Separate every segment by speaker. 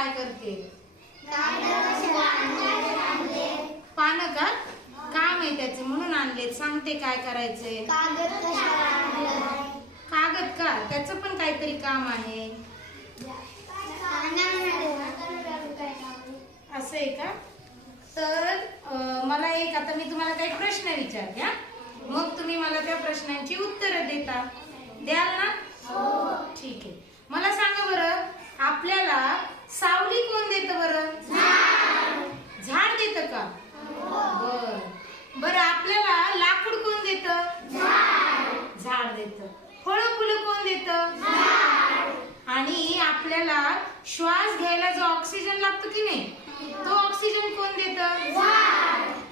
Speaker 1: काय करते? पानं का? काम आहे त्याचे म्हणून आणलेत सांगते काय करायचंय कागद का? त्याचं पण काहीतरी काम आहे. असं आहे का? तर मला एक आता मी तुम्हाला काही प्रश्न विचारते हा. मग तुम्ही मला त्या प्रश्नांची उत्तरं देता. द्याल ना? ठीक आहे. मला सांगा बरं आपल्याला सावली कोण देतं बरं? झाड. देतं का? बर. बरं आपल्याला लाकूड कोण देतं? झाड. देतं. फळं फुलं कोण देतं? आणि आपल्याला श्वास घ्यायला जो ऑक्सिजन लागतो की नाही तो ऑक्सिजन कोण देतं?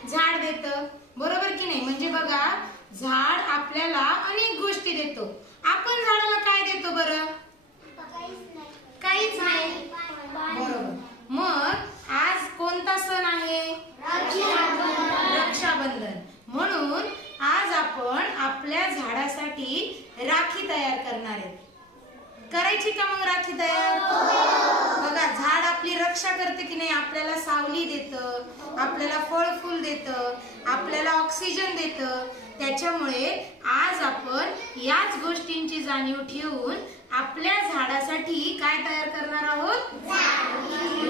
Speaker 1: झाड. देतं. बरोबर की नाही? म्हणजे बघा झाड आपल्याला अनेक गोष्टी देतो. आपण झाडाला काय देतो बरं? काहीच नाही. बरोबर. मग आज कोणता सण आहे? रक्षाबंधन. म्हणून आज आपण आपल्या झाडासाठी राखी तयार करणार आहे. करायची का मग राखी तयार? बघा झाड आपली रक्षा करते की नाही? आपल्याला सावली देतं आपल्याला फळ फूल देतं आपल्याला ऑक्सिजन देतं. त्याच्यामुळे आज आपण याच गोष्टींची जाणीव ठेवून आपल्या झाडासाठी काय तयार करणार आहोत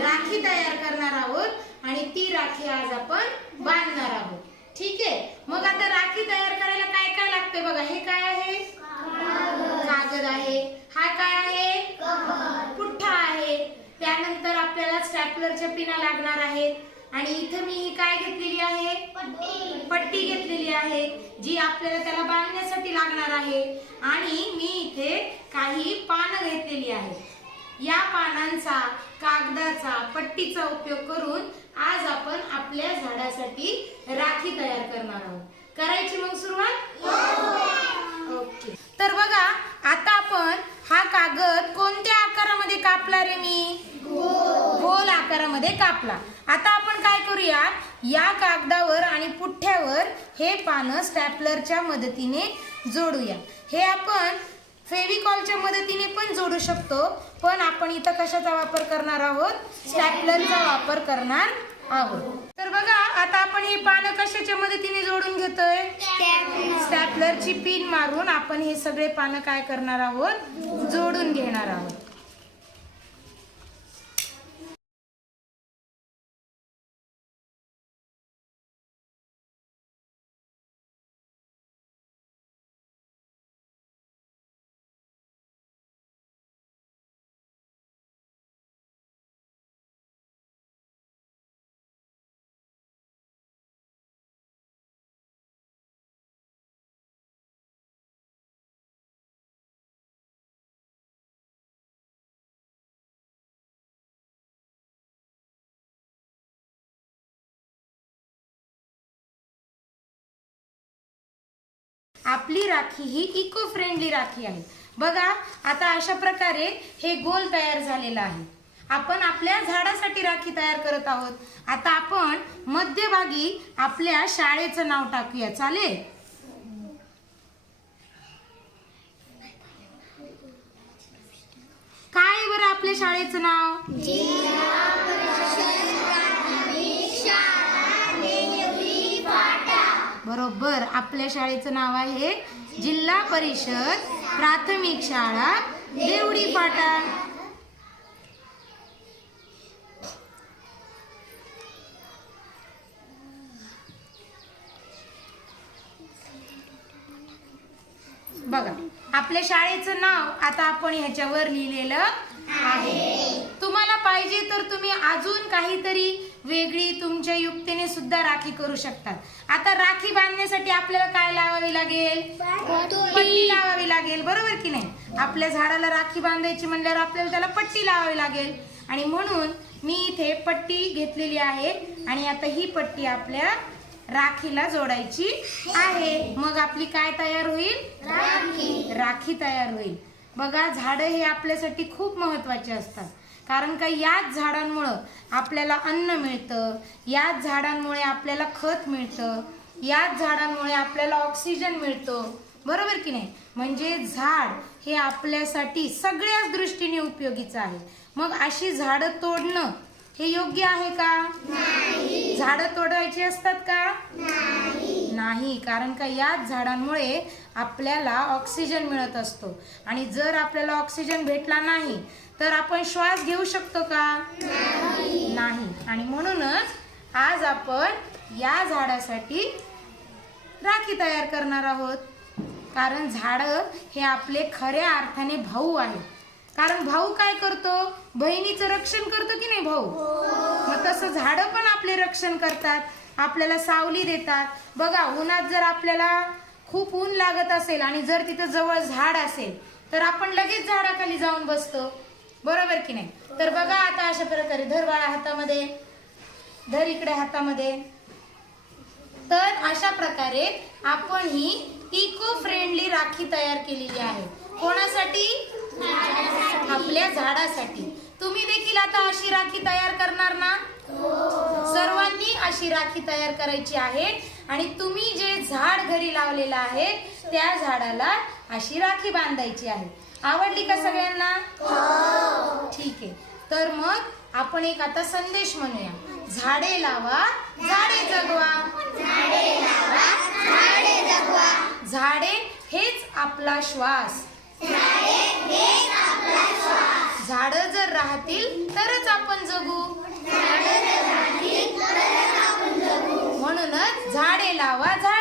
Speaker 1: राखी तयार करणार आहोत आणि ती राखी आज आपण बांधणार आहोत. ठीक आहे? मग आता राखी तयार करायला काय काय लागतंय बघा? हे काय आहे? कागद आहे. हा काय आहे? पुठ्ठा आहे. त्यानंतर आपल्याला स्टॅपलरच्या पिना लागणार आहेत. आणि इथं मी ही काय घेतलेली आहे? पट्टी घेतलेली आहे जी आपल्याला त्याला बांधण्यासाठी लागणार आहे. आणि मी इथे काही पानं घेतलेली आहेत. या पानांचा कागदाचा पट्टीचा उपयोग करून आज आपण आपल्या झाडासाठी राखी तयार करणार आहोत. करायची मग सुरुवात? ओके. तर बघा आता आपण हा कागद कोणत्या आकारामध्ये कापला रे मी? गोल आकारामध्ये कापला. आता आपण काय करूया या कागदावर आणि पुठ्ठ्यावर हे पानं स्टॅपलरच्या मदतीने जोडूया हे आपण फेविकॉलच्या मदतीने पण जोडू शकतो. पण आपण इथं कशाचा वापर करणार आहोत? स्टॅपलरचा वापर करणार आहोत. तर बघा आता आपण हे पानं कशाच्या मदतीने जोडून घेतोय? स्टॅपलरची पिन मारून आपण हे सगळे पानं काय करणार आहोत? जोडून घेणार आहोत. आपली राखी ही इको फ्रेंडली राखी आहे. बघा आता अशा प्रकारे हे गोल तयार झालेलं आहे. आपण आपल्या झाडासाठी राखी तयार करत आहोत. आता आपण मध्यभागी आपल्या शाळेचं नाव टाकूया. चालेल? काय बरं आपल्या शाळेचं नाव? बरोबर आपल्या शाळेचं नाव आहे जिल्हा परिषद प्राथमिक शाळा देवडी फाटा बघा आपल्या शाळेचं नाव आता आपण ह्याच्यावर लिहिलेलं आहे. पाहिजे तर तुम्ही अजून काहीतरी वेगळी तुमच्या युक्तीने सुद्धा राखी करू शकतात. आता राखी बांधण्यासाठी आपल्याला काय लावावी लागेल? पट्टी. लावावी लागेल बरोबर की नाही? आपल्या झाडाला राखी बांधायची म्हणल्यावर आपल्याला त्याला पट्टी लावावी लागेल. आणि म्हणून मी इथे पट्टी घेतलेली आहे आणि आता ही पट्टी आपल्या राखीला जोडायची आहे. मग आपली काय तयार होईल? राखी. तयार होईल. बघा झाडं हे आपल्यासाठी खूप महत्त्वाचे असतात. कारण का याच झाडांमुळं आपल्याला अन्न मिळतं याच झाडांमुळे आपल्याला खत मिळतं याच झाडांमुळे आपल्याला ऑक्सिजन मिळतो. बरोबर की नाही? म्हणजे झाड हे आपल्यासाठी सगळ्याच दृष्टीने उपयोगीचं आहे. मग अशी झाडं तोडणं हे योग्य आहे का? झाडं तोडायची असतात का? नाही कारण का याच झाडांमुळे आपल्याला ऑक्सिजन मिळत असतो. आणि जर आपल्याला ऑक्सिजन भेटला नाही तर आपण श्वास घेऊ शकतो का? नाही. आणि म्हणूनच आज आपण या झाडासाठी राखी तयार करणार आहोत. कारण झाड हे आपले खऱ्या अर्थाने भाऊ आहे कारण भाऊ काय करतो? बहिणीचं रक्षण करतो की नाही भाऊ? मग तसं झाड पण आपले रक्षण करतात. आपल्याला सावली देतात. बघा उन्हात जर आपल्याला खूप ऊन लागत असेल आणि जर तिथं जवळ झाड असेल तर आपण लगेच झाडाखाली जाऊन बसतो. बरोबर की नाही? तर बघा आता अशा प्रकारे धर बाळा हातामध्ये धर इकडे हातामध्ये. तर अशा प्रकारे आपण ही इको फ्रेंडली राखी तयार केलेली आहे. कोणासाठी? आपल्या झाडासाठी. तुम्ही देखील आता अशी राखी तयार करणार ना? सर्वांनी अशी राखी तयार करायची आहे. आणि तुम्ही जे झाड घरी लावलेलं आहे त्या झाडाला अशी राखी बांधायची आहे. आवडली का सगळ्यांना? ठीक आहे. तर मग आपण एक आता संदेश म्हणूया. झाडे लावा झाडे जगवा. झाडे जगवा झाडे हेच आपला श्वास. झाड जर राहतील तरच आपण जगू. म्हणूनच झाडे लावा झाडे